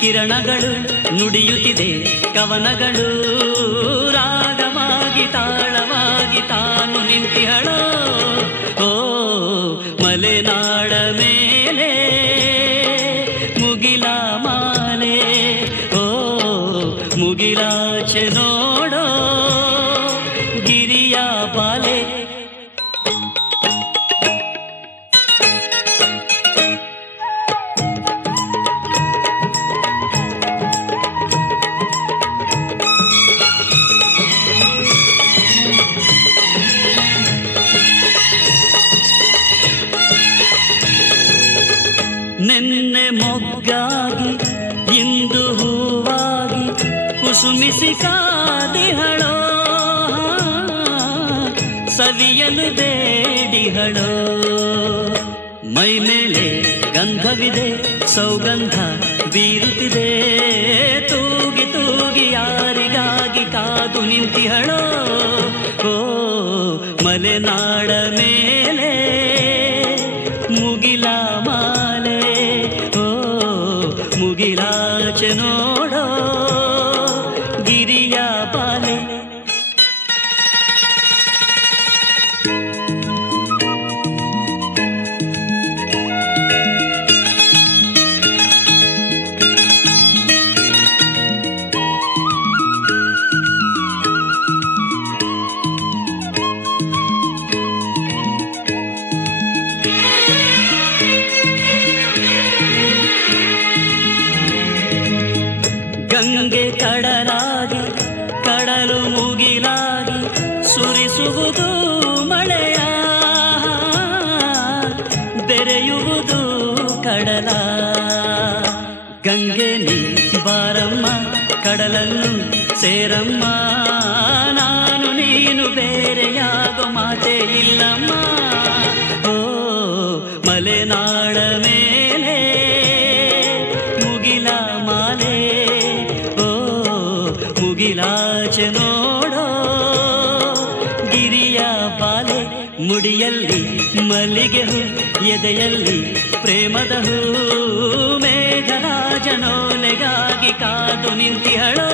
ಕಿರಣಗಳು ನುಡಿಯುತ್ತಿದೆ ಕವನಗಳು ರಾಗವಾಗಿ ತಾಳವಾಗಿ ತಾನು ನಿಂತಿಹಳೋ. ನೆನ್ನೆ ಮೊಗ್ಗಾಗಿ, ಇಂದು ಹೂವಾಗಿ ಕುಸುಮಿಸಿ ಕಾದಿಹಳೋ ಸವಿಯಲು ಬೇಡಿಹಳೋ ಮೈ ಮೇಲೆ ಗಂಧವಿದೆ, ಸೌಗಂಧ ಬೀರುತ್ತಿದೆ. ತೂಗಿ ತೂಗಿ ಯಾರಿಗಾಗಿ ಕಾದು ನಿಂತಿಹಳೋ ಓ, ಮಲೆನಾಡ ಮೇಲೆ భూగిలాచెనో ಗಂಗೆ ಕಡಲಾಗಿ, ಕಡಲು ಮುಗಿಲಾಗಿ, ಸುರಿಸುವುದು ಮಳೆಯ ಬೆರೆಯುವುದು ಕಡಲ. ಗಂಗೆ ನೀ ಬಾರಮ್ಮ, ಕಡಲನ್ನು ಸೇರಮ್ಮ. ನಾನು ನೀನು ಬೇರೆಯಾಗೋ ಮಾತೇ ಇಲ್ಲಮ್ಮ. ಓ ಮಲೆನಾಡ ಮೇಲೆ ಮುಡಿಯಲ್ಲಿ ಮಲ್ಲಿಗೆ ಹೂ ಎದೆಯಲ್ಲಿ ಪ್ರೇಮದ ಹೂ. ಮೇಘರಾಜನೋಲೆಗಾಗಿ ಕಾದು ನಿಂತಿಹಳೋ